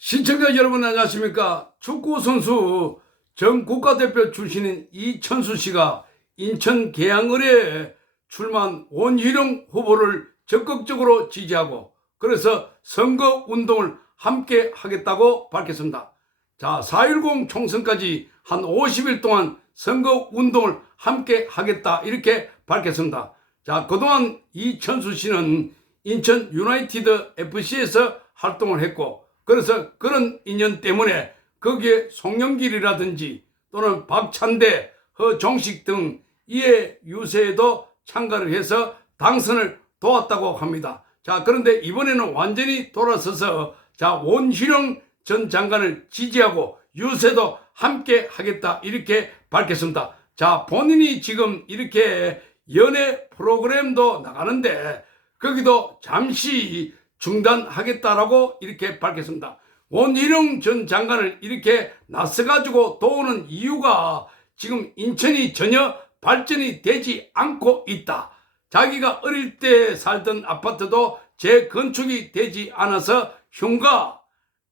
시청자 여러분 안녕하십니까. 축구선수 전 국가대표 출신인 이천수 씨가 인천 계양을에 출마한 원희룡 후보를 적극적으로 지지하고 그래서 선거운동을 함께 하겠다고 밝혔습니다. 자, 4.10 총선까지 한 50일 동안 선거운동을 함께 하겠다 이렇게 밝혔습니다. 자, 그동안 이천수 씨는 인천 유나이티드 FC에서 활동을 했고 그래서 그런 인연 때문에 거기에 송영길이라든지 또는 박찬대, 허종식 등 이해 유세에도 참가를 해서 당선을 도왔다고 합니다. 자, 그런데 이번에는 완전히 돌아서서 자, 원희룡 전 장관을 지지하고 유세도 함께 하겠다 이렇게 밝혔습니다. 자, 본인이 지금 이렇게 연예 프로그램도 나가는데 거기도 잠시 중단하겠다라고 이렇게 밝혔습니다. 원희룡 전 장관을 이렇게 나서가지고 도우는 이유가 지금 인천이 전혀 발전이 되지 않고 있다. 자기가 어릴 때 살던 아파트도 재건축이 되지 않아서 흉가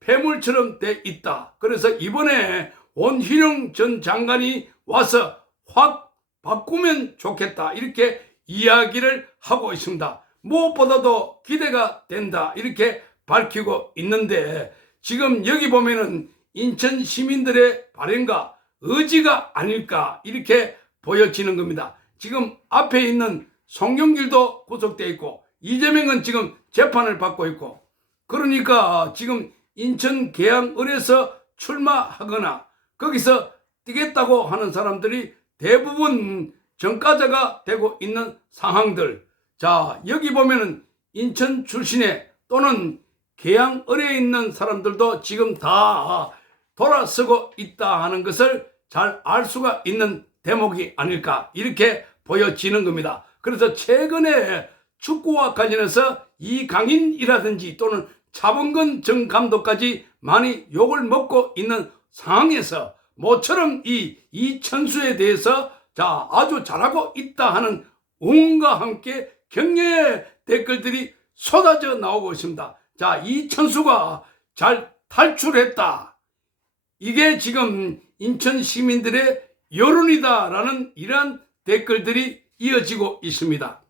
폐물처럼 돼 있다. 그래서 이번에 원희룡 전 장관이 와서 확 바꾸면 좋겠다 이렇게 이야기를 하고 있습니다. 무엇보다도 기대가 된다 이렇게 밝히고 있는데 지금 여기 보면은 인천 시민들의 바램과 의지가 아닐까 이렇게 보여지는 겁니다. 지금 앞에 있는 송영길도 구속되어 있고 이재명은 지금 재판을 받고 있고 그러니까 지금 인천 계양을에서 출마하거나 거기서 뛰겠다고 하는 사람들이 대부분 전과자가 되고 있는 상황들. 자, 여기 보면은 인천 출신의 또는 계양을에 있는 사람들도 지금 다 돌아서고 있다 하는 것을 잘 알 수가 있는 대목이 아닐까 이렇게 보여지는 겁니다. 그래서 최근에 축구와 관련해서 이강인이라든지 또는 차범근 전 감독까지 많이 욕을 먹고 있는 상황에서 모처럼 이 이천수에 대해서 자, 아주 잘하고 있다 하는 응원과 함께 격려의 댓글들이 쏟아져 나오고 있습니다. 자, 이천수가 잘 탈출했다. 이게 지금 인천 시민들의 여론이다라는 이러한 댓글들이 이어지고 있습니다.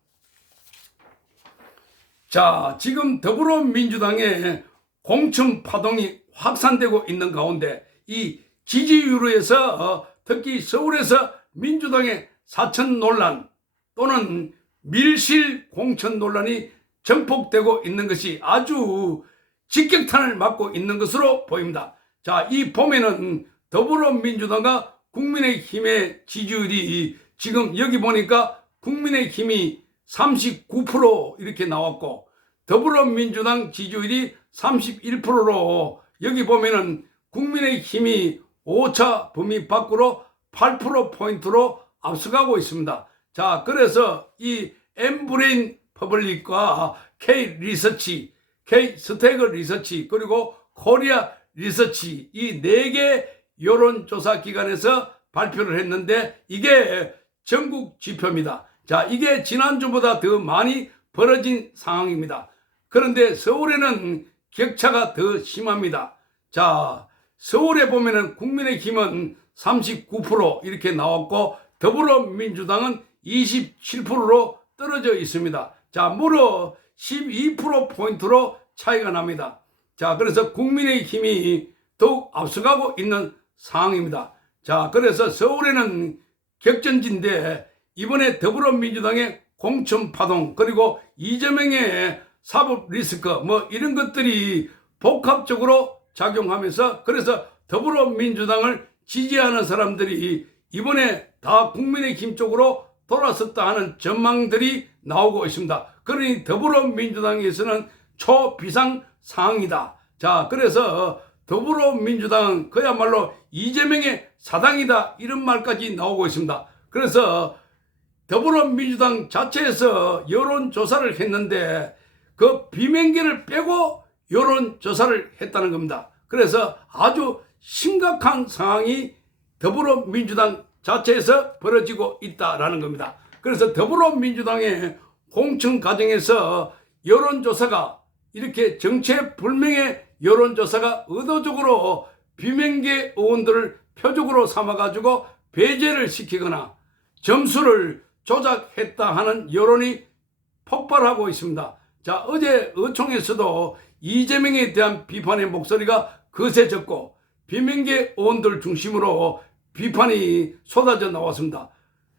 자, 지금 더불어민주당의 공천 파동이 확산되고 있는 가운데 이 지지율에서 특히 서울에서 민주당의 사천 논란 또는 밀실 공천 논란이 전폭되고 있는 것이 아주 직격탄을 맞고 있는 것으로 보입니다. 자, 이 보면은 더불어민주당과 국민의힘의 지지율이 지금 여기 보니까 국민의힘이 39% 이렇게 나왔고 더불어민주당 지지율이 31%로 여기 보면은 국민의힘이 5차 범위 밖으로 8%포인트로 앞서가고 있습니다. 자, 그래서 이 엠브레인 퍼블릭과 K 스태그 리서치 그리고 코리아 리서치 이 4개 여론조사 기관에서 발표를 했는데 이게 전국 지표입니다. 자, 이게 지난주보다 더 많이 벌어진 상황입니다. 그런데 서울에는 격차가 더 심합니다. 자, 서울에 보면은 국민의힘은 39% 이렇게 나왔고 더불어민주당은 27%로 떨어져 있습니다. 자, 무려 12%포인트로 차이가 납니다. 자, 그래서 국민의힘이 더욱 앞서가고 있는 상황입니다. 자, 그래서 서울에는 격전지인데 이번에 더불어민주당의 공천 파동 그리고 이재명의 사법 리스크 뭐 이런 것들이 복합적으로 작용하면서 그래서 더불어민주당을 지지하는 사람들이 이번에 다 국민의힘 쪽으로 돌아섰다 하는 전망들이 나오고 있습니다. 그러니 더불어민주당에서는 초비상 상황이다. 자, 그래서 더불어민주당은 그야말로 이재명의 사당이다 이런 말까지 나오고 있습니다. 그래서 더불어민주당 자체에서 여론조사를 했는데 그 비명계를 빼고 여론조사를 했다는 겁니다. 그래서 아주 심각한 상황이 더불어민주당 자체에서 벌어지고 있다라는 겁니다. 그래서 더불어민주당의 공천 과정에서 여론조사가 이렇게 정체불명의 여론조사가 의도적으로 비명계 의원들을 표적으로 삼아가지고 배제를 시키거나 점수를 조작했다 하는 여론이 폭발하고 있습니다. 자, 어제 의총에서도 이재명에 대한 비판의 목소리가 거세졌고 비명계 의원들 중심으로 비판이 쏟아져 나왔습니다.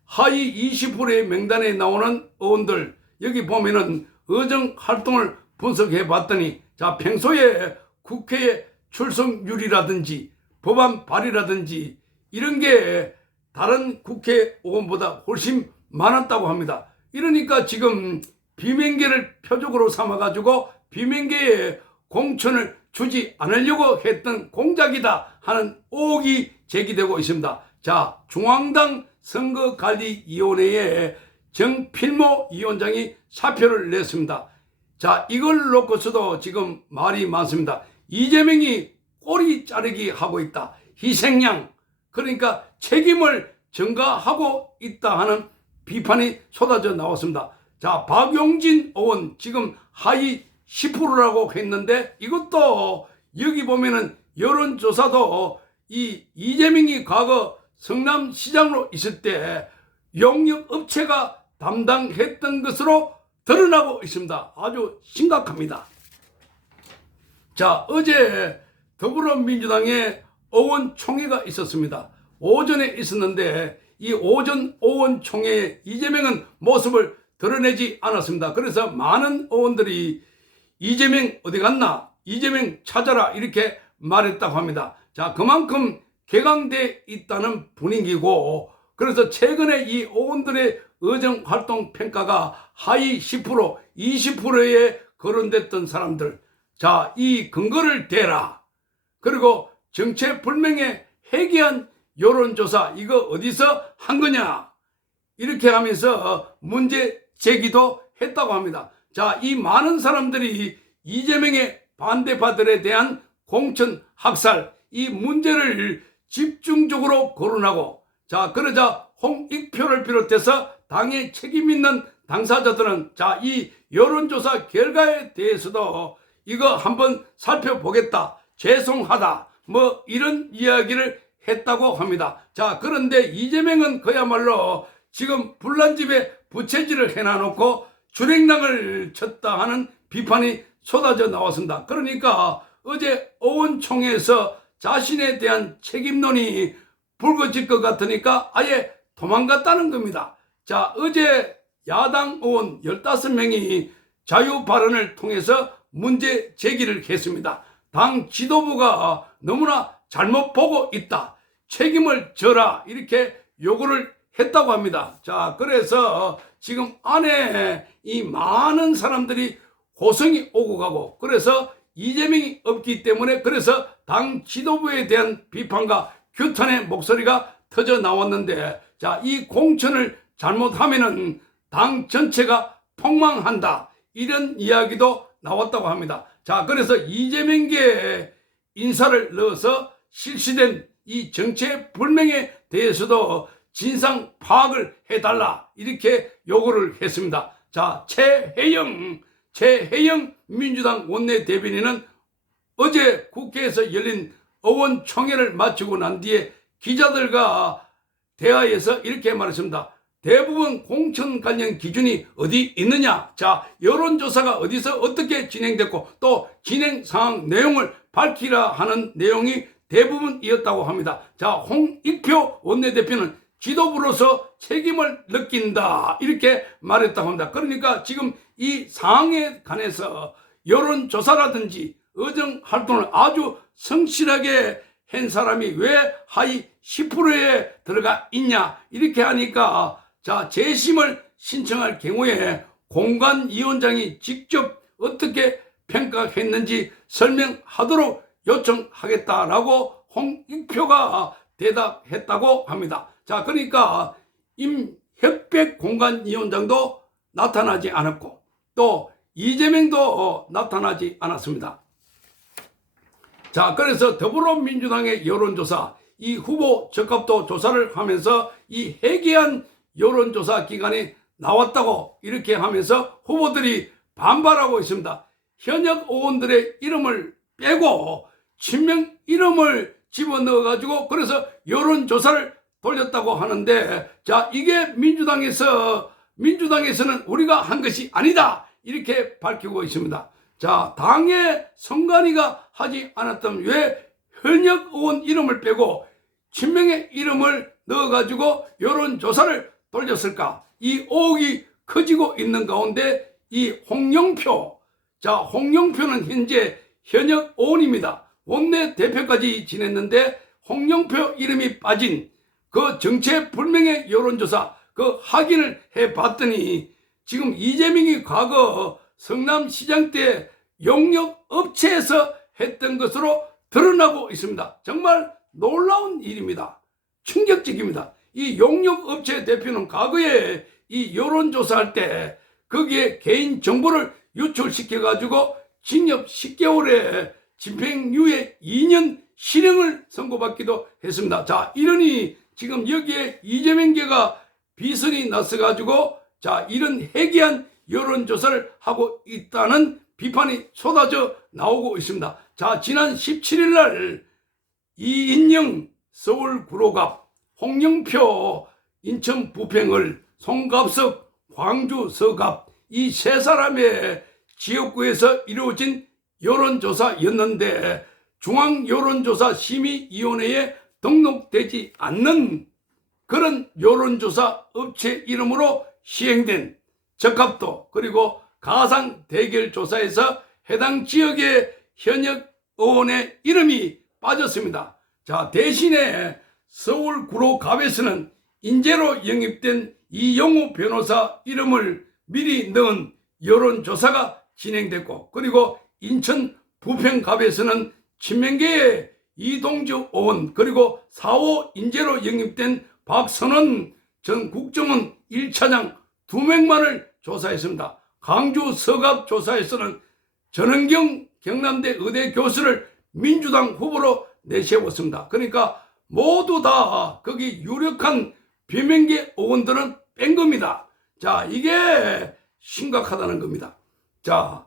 하위 20%의 명단에 나오는 의원들, 여기 보면은 의정 활동을 분석해 봤더니, 자, 평소에 국회의 출석률이라든지 법안 발의라든지 이런 게 다른 국회의원보다 훨씬 많았다고 합니다. 이러니까 지금 비명계를 표적으로 삼아가지고 비명계에 공천을 주지 않으려고 했던 공작이다 하는 의혹이 제기되고 있습니다. 자, 중앙당 선거관리위원회에 정필모 위원장이 사표를 냈습니다. 자, 이걸 놓고서도 지금 말이 많습니다. 이재명이 꼬리 자르기 하고 있다. 희생양, 그러니까 책임을 전가하고 있다 하는 비판이 쏟아져 나왔습니다. 자, 박용진 의원 지금 하위 10%라고 했는데 이것도 여기 보면은 여론조사도 이 이재명이 과거 성남시장으로 있을 때 용역업체가 담당했던 것으로 드러나고 있습니다. 아주 심각합니다. 자, 어제 더불어민주당의 의원총회가 있었습니다. 오전에 있었는데 이 오전 의원총회에 이재명은 모습을 드러내지 않았습니다. 그래서 많은 의원들이 이재명 어디 갔나? 이재명 찾아라 이렇게 말했다고 합니다. 자, 그만큼 격앙돼 있다는 분위기고, 그래서 최근에 이 의원들의 의정활동 평가가 하위 10%, 20%에 거론됐던 사람들, 자, 이 근거를 대라. 그리고 정체불명의 해괴한 여론조사, 이거 어디서 한 거냐? 이렇게 하면서 문제 제기도 했다고 합니다. 자, 이 많은 사람들이 이재명의 반대파들에 대한 공천 학살, 이 문제를 집중적으로 거론하고, 자, 그러자 홍익표를 비롯해서 당에 책임 있는 당사자들은, 자, 이 여론조사 결과에 대해서도 이거 한번 살펴보겠다, 죄송하다, 뭐 이런 이야기를 했다고 합니다. 자, 그런데 이재명은 그야말로 지금 불난집에 부채질을 해놔놓고 주랭랑을 쳤다 하는 비판이 쏟아져 나왔습니다. 그러니까 어제 의원총회에서 자신에 대한 책임론이 불거질 것 같으니까 아예 도망갔다는 겁니다. 자, 어제 야당 의원 15명이 자유 발언을 통해서 문제 제기를 했습니다. 당 지도부가 너무나 잘못 보고 있다, 책임을 져라, 이렇게 요구를 했다고 합니다. 자, 그래서 지금 안에 이 많은 사람들이 고성이 오고 가고, 그래서 이재명이 없기 때문에 그래서 당 지도부에 대한 비판과 규탄의 목소리가 터져 나왔는데, 자, 이 공천을 잘못하면은 당 전체가 폭망한다, 이런 이야기도 나왔다고 합니다. 자, 그래서 이재명계 인사를 넣어서 실시된 이 정체불명에 대해서도 진상 파악을 해달라, 이렇게 요구를 했습니다. 자, 최혜영 민주당 원내대변인은 어제 국회에서 열린 의원총회를 마치고 난 뒤에 기자들과 대화에서 이렇게 말했습니다. 대부분 공천 관련 기준이 어디 있느냐? 자, 여론조사가 어디서 어떻게 진행됐고 또 진행 상황 내용을 밝히라 하는 내용이 대부분이었다고 합니다. 자, 홍익표 원내대표는 지도부로서 책임을 느낀다, 이렇게 말했다고 합니다. 그러니까 지금 이 상황에 관해서 여론조사라든지 의정활동을 아주 성실하게 한 사람이 왜 하위 10%에 들어가 있냐, 이렇게 하니까, 자, 재심을 신청할 경우에 공관위원장이 직접 어떻게 평가했는지 설명하도록 요청하겠다라고 홍익표가 대답했다고 합니다. 자, 그러니까 임혁백 공관위원장도 나타나지 않았고 또 이재명도 나타나지 않았습니다. 자, 그래서 더불어민주당의 여론조사, 이 후보 적합도 조사를 하면서 이 해괴한 여론조사 기관이 나왔다고 이렇게 하면서 후보들이 반발하고 있습니다. 현역 의원들의 이름을 빼고 친명 이름을 집어넣어가지고 그래서 여론조사를 돌렸다고 하는데, 자, 이게 민주당에서는 우리가 한 것이 아니다 이렇게 밝히고 있습니다. 자, 당의 선관위가 하지 않았다면 왜 현역 의원 이름을 빼고 친명의 이름을 넣어가지고 여론조사를 돌렸을까? 이 의혹이 커지고 있는 가운데 이 홍영표, 자, 홍영표는 현재 현역 의원입니다. 원내 대표까지 지냈는데 홍영표 이름이 빠진 그 정체불명의 여론조사 그 확인을 해봤더니 지금 이재명이 과거 성남시장 때 용역업체에서 했던 것으로 드러나고 있습니다. 정말 놀라운 일입니다. 충격적입니다. 이 용역업체 대표는 과거에 이 여론조사할 때 거기에 개인 정보를 유출시켜가지고 징역 10개월에 집행유예 2년 실형을 선고받기도 했습니다. 자, 이러니 지금 여기에 이재명계가 비선이 났어가지고 자, 이런 해괴한 여론조사를 하고 있다는 비판이 쏟아져 나오고 있습니다. 자, 지난 17일 날 이인영 서울구로갑, 홍영표 인천 부평을, 송갑석 광주 서갑 이 세 사람의 지역구에서 이루어진 여론조사였는데 중앙여론조사심의위원회에 등록되지 않는 그런 여론조사 업체 이름으로 시행된 적합도 그리고 가상 대결조사에서 해당 지역의 현역 의원의 이름이 빠졌습니다. 자, 대신에 서울구로갑에서는 인재로 영입된 이영호 변호사 이름을 미리 넣은 여론조사가 진행됐고, 그리고 인천 부평갑에서는 친명계의 이동주 의원 그리고 4호 인재로 영입된 박선원 전 국정원 1차장 2명만을 조사했습니다. 광주 서갑 조사에서는 전은경 경남대 의대 교수를 민주당 후보로 내세웠습니다. 그러니까 모두 다 거기 유력한 비명계 의원들은 뺀 겁니다. 자, 이게 심각하다는 겁니다. 자,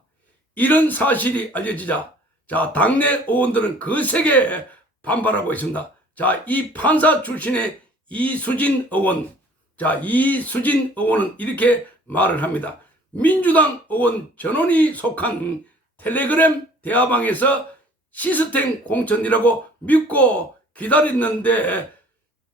이런 사실이 알려지자 자, 당내 의원들은 거세게 반발하고 있습니다. 자, 이 판사 출신의 이수진 의원, 자, 이수진 의원은 이렇게 말을 합니다. 민주당 의원 전원이 속한 텔레그램 대화방에서 시스템 공천이라고 믿고 기다렸는데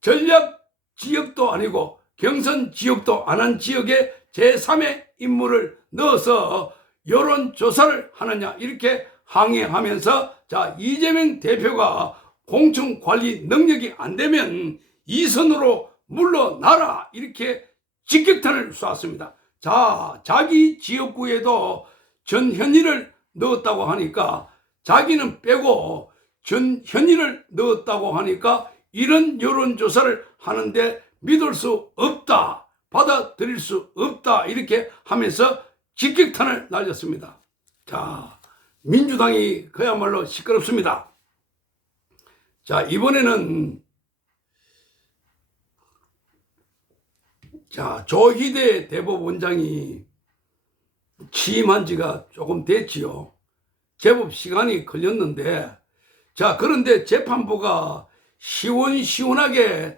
전략 지역도 아니고 경선 지역도 안 한 지역에 제3의 인물을 넣어서 여론조사를 하느냐 이렇게 항의하면서 자, 이재명 대표가 공천 관리 능력이 안 되면 이선으로 물러나라 이렇게 직격탄을 쏘았습니다. 자, 자기 지역구에도 전현희를 넣었다고 하니까 자기는 빼고 전현희를 넣었다고 하니까 이런 여론조사를 하는데 믿을 수 없다, 받아들일 수 없다 이렇게 하면서 직격탄을 날렸습니다. 자, 민주당이 그야말로 시끄럽습니다. 자, 이번에는 자, 조희대 대법원장이 취임한 지가 조금 됐지요. 제법 시간이 걸렸는데 자, 그런데 재판부가 시원시원하게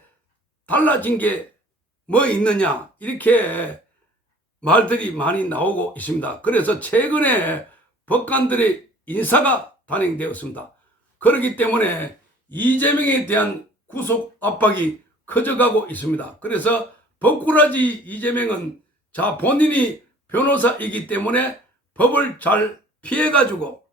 달라진 게 뭐 있느냐 이렇게 말들이 많이 나오고 있습니다. 그래서 최근에 법관들의 인사가 단행되었습니다. 그렇기 때문에 이재명에 대한 구속 압박이 커져가고 있습니다. 그래서 법꾸라지 이재명은 자, 본인이 변호사이기 때문에 법을 잘 피해가지고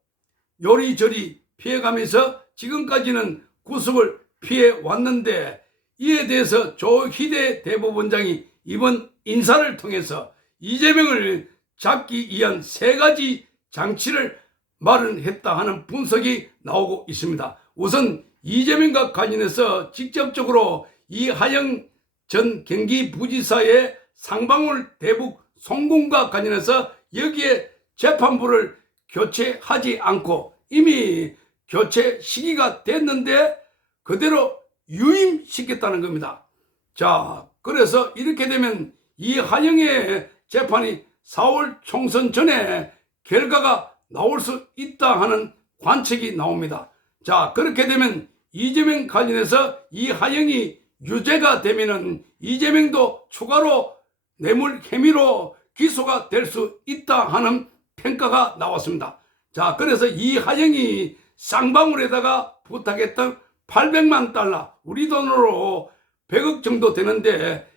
요리조리 피해가면서 지금까지는 구속을 피해왔는데 이에 대해서 조희대 대법원장이 이번 인사를 통해서 이재명을 잡기 위한 3가지 장치를 마련했다 하는 분석이 나오고 있습니다. 우선 이재명과 관련해서 직접적으로 이하영 전 경기부지사의 상방울 대북 송금과 관련해서 여기에 재판부를 교체하지 않고 이미 교체 시기가 됐는데 그대로 유임시켰다는 겁니다. 자, 그래서 이렇게 되면 이하영의 재판이 4월 총선 전에 결과가 나올 수 있다 하는 관측이 나옵니다. 자, 그렇게 되면 이재명 관련해서 이하영이 유죄가 되면은 이재명도 추가로 뇌물 혐의로 기소가 될 수 있다 하는 평가가 나왔습니다. 자, 그래서 이하영이 쌍방울에다가 부탁했던 800만 달러, 우리 돈으로 100억 정도 되는데,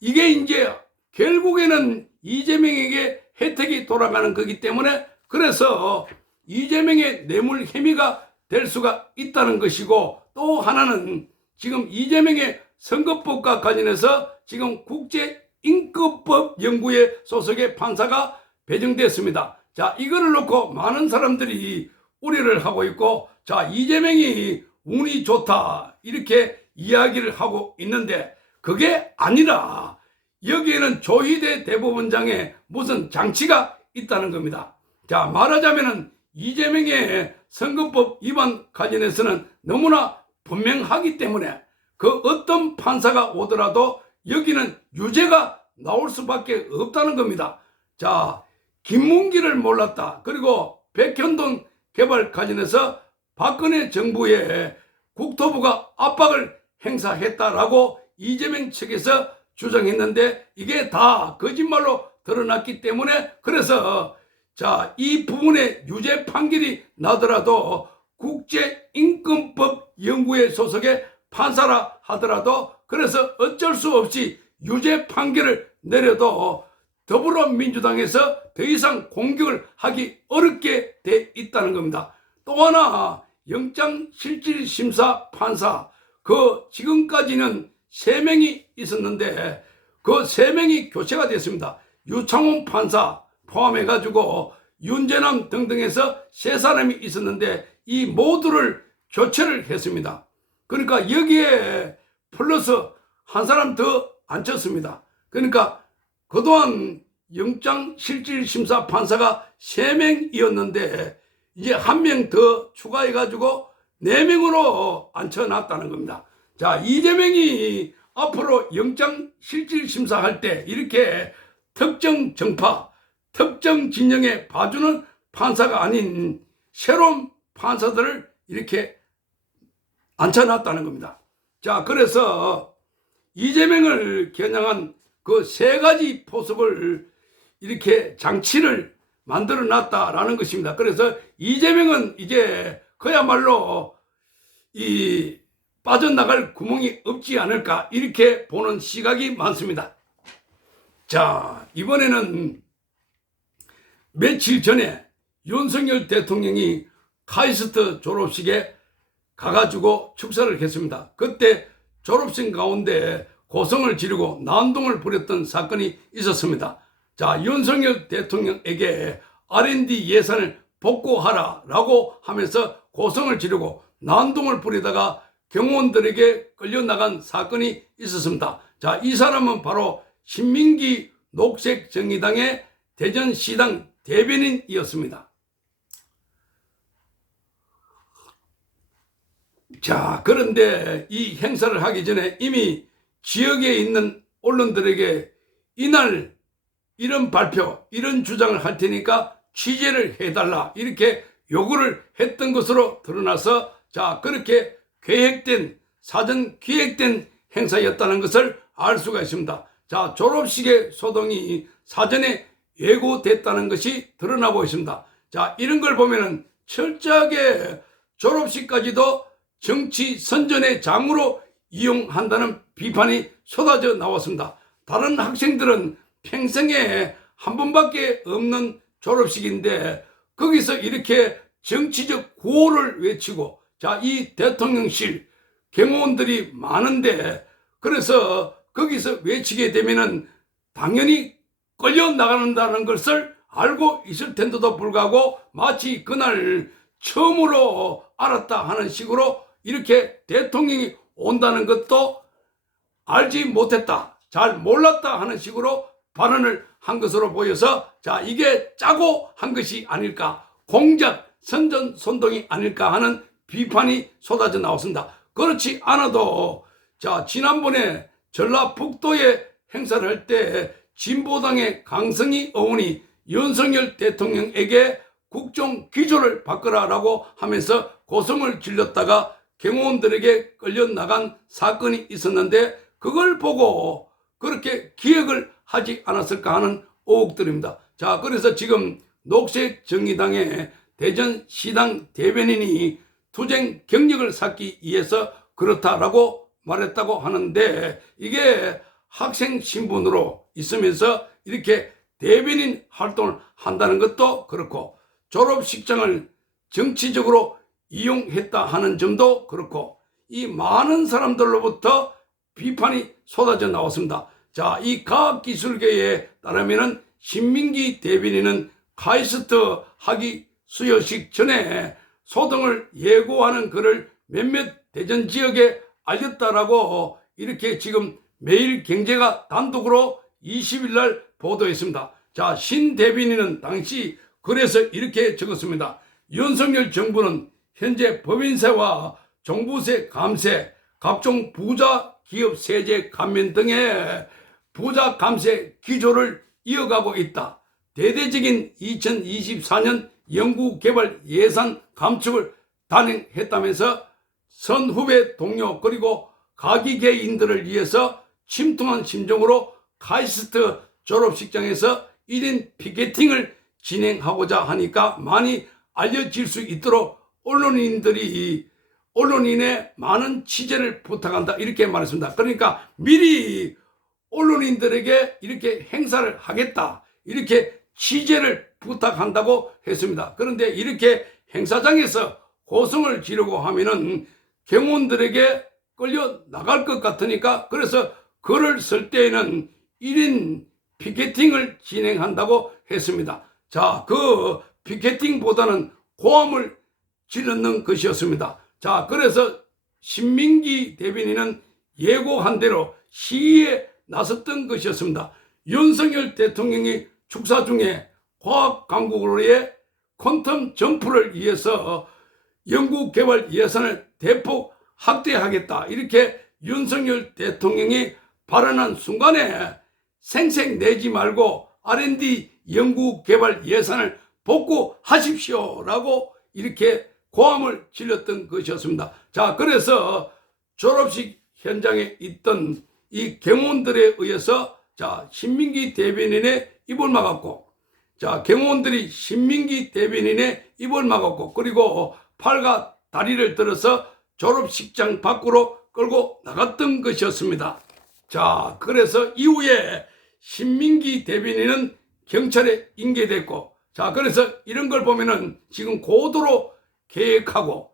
이게 이제 결국에는 이재명에게 혜택이 돌아가는 거기 때문에, 그래서 이재명의 뇌물 혐의가 될 수가 있다는 것이고, 또 하나는 지금 이재명의 선거법과 관련해서 지금 국제인권법 연구회 소속의 판사가 배정됐습니다. 자, 이거를 놓고 많은 사람들이 우려를 하고 있고, 자, 이재명이 운이 좋다 이렇게 이야기를 하고 있는데, 그게 아니라 여기에는 조희대 대법원장의 무슨 장치가 있다는 겁니다. 자, 말하자면은 이재명의 선거법 위반 관련해서는 너무나 분명하기 때문에 그 어떤 판사가 오더라도 여기는 유죄가 나올 수밖에 없다는 겁니다. 자, 김문기를 몰랐다. 그리고 백현동 개발 관련해서 박근혜 정부에 국토부가 압박을 행사했다라고 이재명 측에서 주장했는데, 이게 다 거짓말로 드러났기 때문에, 그래서 자, 이 부분에 유죄 판결이 나더라도 국제인권법 연구회 소속의 판사라 하더라도, 그래서 어쩔 수 없이 유죄 판결을 내려도 더불어민주당에서 더 이상 공격을 하기 어렵게 돼 있다는 겁니다. 또 하나, 영장실질심사 판사, 그 지금까지는 3명이 있었는데 그 3명이 교체가 됐습니다. 유창훈 판사 포함해가지고 윤재남 등등해서 3사람이 있었는데 이 모두를 교체를 했습니다. 그러니까 여기에 플러스 한 사람 더 앉혔습니다. 그러니까 그동안 영장실질심사 판사가 3명이었는데 이제 1명 더 추가해가지고 4명으로 앉혀놨다는 겁니다. 자, 이재명이 앞으로 영장실질심사 할 때 이렇게 특정 정파, 특정 진영에 봐주는 판사가 아닌 새로운 판사들을 이렇게 앉혀놨다는 겁니다. 자, 그래서 이재명을 겨냥한 그 3가지 포석을 이렇게 장치를 만들어 놨다라는 것입니다. 그래서 이재명은 이제 그야말로 이 빠져나갈 구멍이 없지 않을까 이렇게 보는 시각이 많습니다. 자, 이번에는 며칠 전에 윤석열 대통령이 카이스트 졸업식에 가가지고 축사를 했습니다. 그때 졸업식 가운데 고성을 지르고 난동을 부렸던 사건이 있었습니다. 자, 윤석열 대통령에게 R&D 예산을 복구하라라고 하면서 고성을 지르고 난동을 부리다가 경호원들에게 끌려나간 사건이 있었습니다. 자, 이 사람은 바로 신민기 녹색정의당의 대전시당 대변인이었습니다. 자, 그런데 이 행사를 하기 전에 이미 지역에 있는 언론들에게 이날 이런 발표, 이런 주장을 할 테니까 취재를 해달라 이렇게 요구를 했던 것으로 드러나서, 자, 그렇게 사전 기획된 행사였다는 것을 알 수가 있습니다. 자, 졸업식의 소동이 사전에 예고됐다는 것이 드러나고 있습니다. 자, 이런 걸 보면은 철저하게 졸업식까지도 정치 선전의 장으로 이용한다는 비판이 쏟아져 나왔습니다. 다른 학생들은 평생에 한 번밖에 없는 졸업식인데 거기서 이렇게 정치적 구호를 외치고, 자, 이 대통령실 경호원들이 많은데 그래서 거기서 외치게 되면은 당연히 끌려 나간다는 것을 알고 있을 텐데도 불구하고 마치 그날 처음으로 알았다 하는 식으로 이렇게 대통령이 온다는 것도 알지 못했다, 잘 몰랐다 하는 식으로 발언을 한 것으로 보여서, 자, 이게 짜고 한 것이 아닐까, 공작 선전 선동이 아닐까 하는 비판이 쏟아져 나왔습니다. 그렇지 않아도 자, 지난번에 전라북도에 행사를 할 때 진보당의 강성희 의원이 윤석열 대통령에게 국정 기조를 바꾸라라고 하면서 고성을 질렀다가 경호원들에게 끌려나간 사건이 있었는데 그걸 보고 그렇게 기억을 하지 않았을까 하는 의혹들입니다. 자, 그래서 지금 녹색정의당의 대전시당 대변인이 투쟁 경력을 쌓기 위해서 그렇다라고 말했다고 하는데 이게 학생 신분으로 있으면서 이렇게 대변인 활동을 한다는 것도 그렇고 졸업식장을 정치적으로 이용했다 하는 점도 그렇고 이 많은 사람들로부터 비판이 쏟아져 나왔습니다. 자, 이 과학기술계에 따르면 신민기 대변인은 카이스트 학위 수여식 전에 소등을 예고하는 글을 몇몇 대전 지역에 알렸다라고 이렇게 지금 매일경제가 단독으로 20일 날 보도했습니다. 자, 신 대변인은 당시 글에서 이렇게 적었습니다. 윤석열 정부는 현재 법인세와 종부세 감세, 각종 부자 기업 세제 감면 등의 부자 감세 기조를 이어가고 있다. 대대적인 2024년 연구개발 예산 감축을 단행했다면서 선후배 동료 그리고 가기계인들을 위해서 침통한 심정으로 카이스트 졸업식장에서 1인 피켓팅을 진행하고자 하니까 많이 알려질 수 있도록 언론인의 많은 취재를 부탁한다 이렇게 말했습니다. 그러니까 미리 언론인들에게 이렇게 행사를 하겠다 이렇게 취재를 부탁한다고 했습니다. 그런데 이렇게 행사장에서 고성을 지르고 하면은 경호원들에게 끌려 나갈 것 같으니까 그래서 글을 쓸 때에는 1인 피켓팅을 진행한다고 했습니다. 자, 그 피켓팅보다는 고함을 지르는 것이었습니다. 자, 그래서 신민기 대변인은 예고한 대로 시위에 나섰던 것이었습니다. 윤석열 대통령이 축사 중에 과학강국으로의 퀀텀 점프를 위해서 연구개발 예산을 대폭 확대하겠다 이렇게 윤석열 대통령이 발언한 순간에 생색 내지 말고 R&D 연구개발 예산을 복구하십시오라고 이렇게 고함을 질렀던 것이었습니다. 자, 그래서 졸업식 현장에 있던 이 경호원들에 의해서 자, 신민기 대변인의 입을 막았고 자, 경호원들이 신민기 대변인의 입을 막았고 그리고 팔과 다리를 들어서 졸업식장 밖으로 끌고 나갔던 것이었습니다. 자, 그래서 이후에 신민기 대변인은 경찰에 인계됐고 자, 그래서 이런 걸 보면은 지금 고도로 계획하고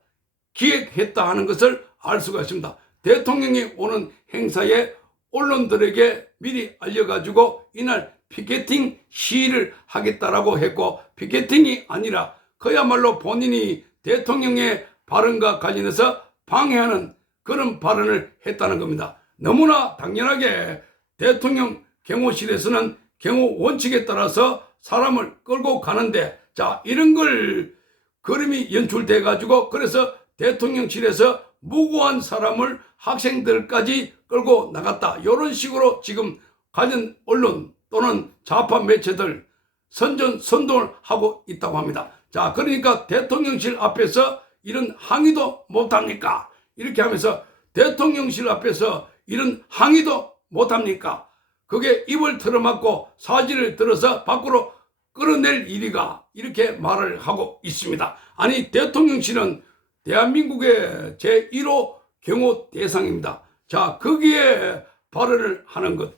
기획했다 하는 것을 알 수가 있습니다. 대통령이 오는 행사에 언론들에게 미리 알려가지고 이날 피켓팅 시위를 하겠다라고 했고 피켓팅이 아니라 그야말로 본인이 대통령의 발언과 관련해서 방해하는 그런 발언을 했다는 겁니다. 너무나 당연하게 대통령 경호실에서는 경호 원칙에 따라서 사람을 끌고 가는데 자, 이런 걸 그림이 연출돼 가지고 그래서 대통령실에서 무고한 사람을 학생들까지 끌고 나갔다. 이런 식으로 지금 관련 언론 또는 좌파 매체들 선동을 하고 있다고 합니다. 자, 그러니까 대통령실 앞에서 이런 항의도 못합니까? 이렇게 하면서 대통령실 앞에서 이런 항의도 못합니까? 그게 입을 틀어막고 사지를 들어서 밖으로 끌어낼 일이가 이렇게 말을 하고 있습니다. 아니, 대통령실은 대한민국의 제1호 경호 대상입니다. 자, 거기에 발언을 하는 것,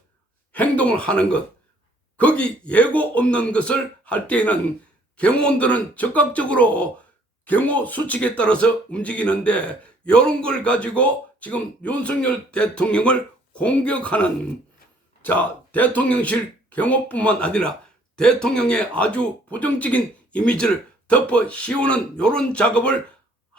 행동을 하는 것, 거기 예고 없는 것을 할 때에는 경호원들은 적극적으로 경호 수칙에 따라서 움직이는데 이런 걸 가지고 지금 윤석열 대통령을 공격하는 자, 대통령실 경호뿐만 아니라 대통령의 아주 부정적인 이미지를 덮어 씌우는 이런 작업을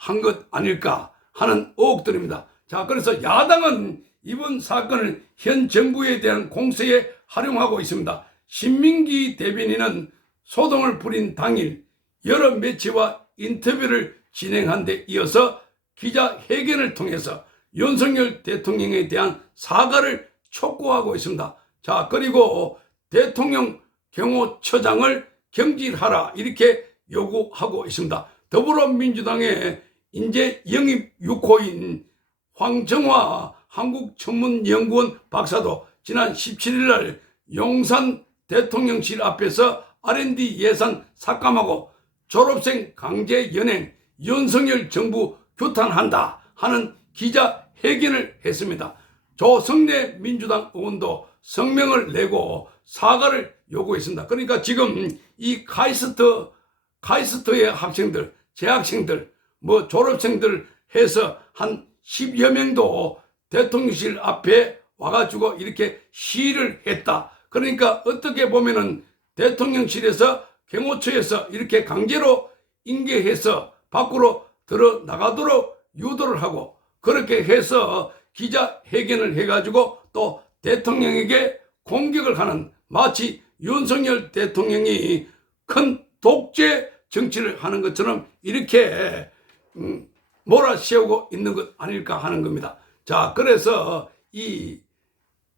한 것 아닐까 하는 의혹들입니다. 자, 그래서 야당은 이번 사건을 현 정부에 대한 공세에 활용하고 있습니다. 신민기 대변인은 소동을 부린 당일 여러 매체와 인터뷰를 진행한 데 이어서 기자회견을 통해서 윤석열 대통령에 대한 사과를 촉구하고 있습니다. 자, 그리고 대통령 경호처장을 경질하라 이렇게 요구하고 있습니다. 더불어민주당의 인재 영입 6호인 황정화 한국천문연구원 박사도 지난 17일 날 용산 대통령실 앞에서 R&D 예산 삭감하고 졸업생 강제 연행 윤석열 정부 규탄한다 하는 기자회견을 했습니다. 조성래 민주당 의원도 성명을 내고 사과를 요구했습니다. 그러니까 지금 이 카이스트의 학생들, 재학생들, 졸업생들 해서 한 10여 명도 대통령실 앞에 와가지고 이렇게 시위를 했다. 그러니까 어떻게 보면은 대통령실에서 경호처에서 이렇게 강제로 인계해서 밖으로 들어 나가도록 유도를 하고 그렇게 해서 기자회견을 해가지고 또 대통령에게 공격을 하는, 마치 윤석열 대통령이 큰 독재 정치를 하는 것처럼 이렇게 몰아세우고 있는 것 아닐까 하는 겁니다. 자, 그래서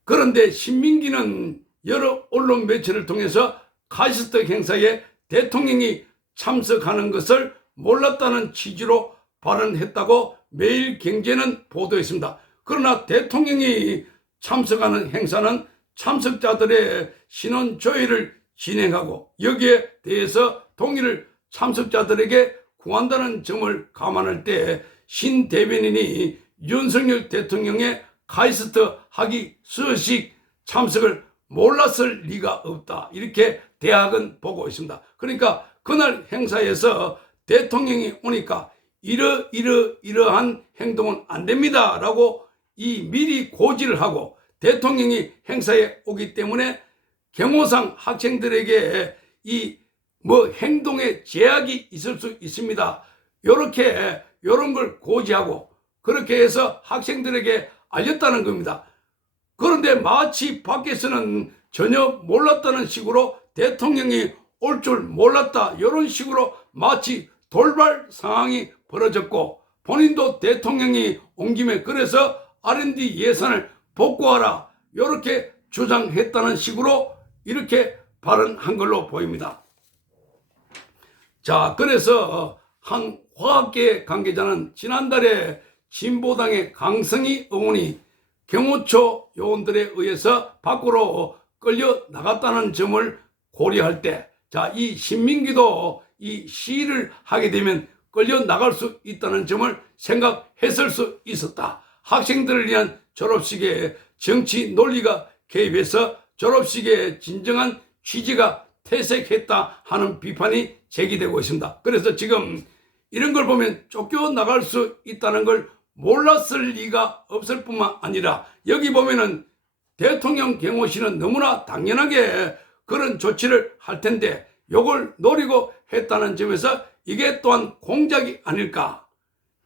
그런데 신민기는 여러 언론 매체를 통해서 카이스트 행사에 대통령이 참석하는 것을 몰랐다는 취지로 발언했다고 매일경제는 보도했습니다. 그러나 대통령이 참석하는 행사는 참석자들의 신원 조회를 진행하고 여기에 대해서 동의를 참석자들에게 구한다는 점을 감안할 때 신 대변인이 윤석열 대통령의 카이스트 학위 수여식 참석을 몰랐을 리가 없다, 이렇게 대학은 보고 있습니다. 그러니까 그날 행사에서 대통령이 오니까 이러한 행동은 안 됩니다 라고 미리 고지를 하고 대통령이 행사에 오기 때문에 경호상 학생들에게 행동에 제약이 있을 수 있습니다, 요런 걸 고지하고 그렇게 해서 학생들에게 알렸다는 겁니다. 그런데 마치 밖에서는 전혀 몰랐다는 식으로 대통령이 올 줄 몰랐다, 이런 식으로 마치 돌발 상황이 벌어졌고 본인도 대통령이 온 김에 그래서 R&D 예산을 복구하라 이렇게 주장했다는 식으로 이렇게 발언한 걸로 보입니다. 자, 그래서 한 화학계 관계자는 지난달에 진보당의 강성희 의원이 경호처 요원들에 의해서 밖으로 끌려 나갔다는 점을 고려할 때, 자, 이 신민기도 이 시위를 하게 되면 끌려 나갈 수 있다는 점을 생각했을 수 있었다. 학생들을 위한 졸업식에 정치 논리가 개입해서 졸업식의 진정한 취지가 퇴색했다 하는 비판이 제기되고 있습니다. 그래서 지금 이런 걸 보면 쫓겨나갈 수 있다는 걸 몰랐을 리가 없을 뿐만 아니라 여기 보면은 대통령 경호실은 너무나 당연하게 그런 조치를 할 텐데 요걸 노리고 했다는 점에서 이게 또한 공작이 아닐까.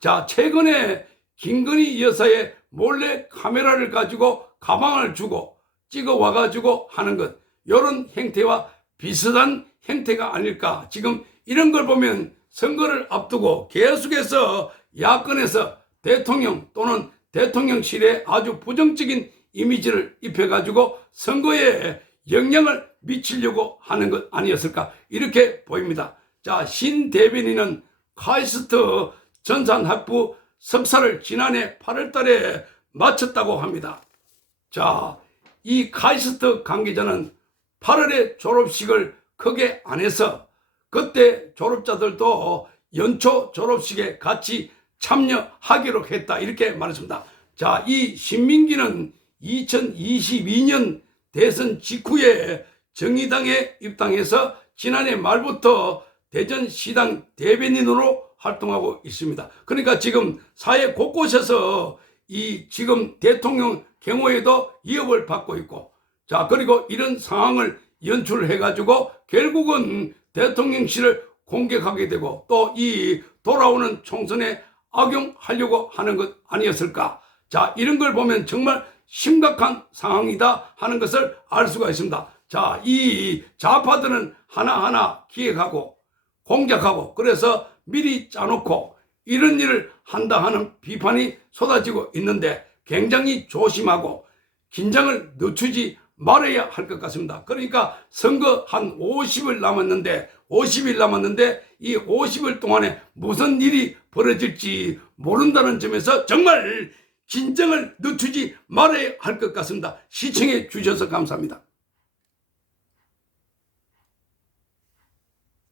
자, 최근에 김건희 여사의 몰래 카메라를 가지고 가방을 주고 찍어 와가지고 하는 것, 요런 행태와 비슷한 행태가 아닐까. 지금 이런 걸 보면 선거를 앞두고 계속해서 야권에서 대통령 또는 대통령실에 아주 부정적인 이미지를 입혀가지고 선거에 영향을 미치려고 하는 것 아니었을까, 이렇게 보입니다. 자, 신 대변인은 카이스트 전산학부 석사를 지난해 8월 달에 마쳤다고 합니다. 자, 이 카이스트 관계자는 8월에 졸업식을 크게 안 해서 그때 졸업자들도 연초 졸업식에 같이 참여하기로 했다, 이렇게 말했습니다. 자, 이 신민기는 2022년 대선 직후에 정의당에 입당해서 지난해 말부터 대전시당 대변인으로 활동하고 있습니다. 그러니까 지금 사회 곳곳에서 지금 대통령 경호에도 위협을 받고 있고, 자, 그리고 이런 상황을 연출해가지고 결국은 대통령실을 공격하게 되고 또 돌아오는 총선에 악용하려고 하는 것 아니었을까. 자, 이런 걸 보면 정말 심각한 상황이다 하는 것을 알 수가 있습니다. 자, 이 좌파들은 하나하나 기획하고 공작하고 그래서 미리 짜놓고 이런 일을 한다 하는 비판이 쏟아지고 있는데 굉장히 조심하고 긴장을 늦추지 말아야 할 것 같습니다. 그러니까 선거 한 50일 남았는데 50일 남았는데 이 50일 동안에 무슨 일이 벌어질지 모른다는 점에서 정말 긴장을 늦추지 말아야 할 것 같습니다. 시청해 주셔서 감사합니다.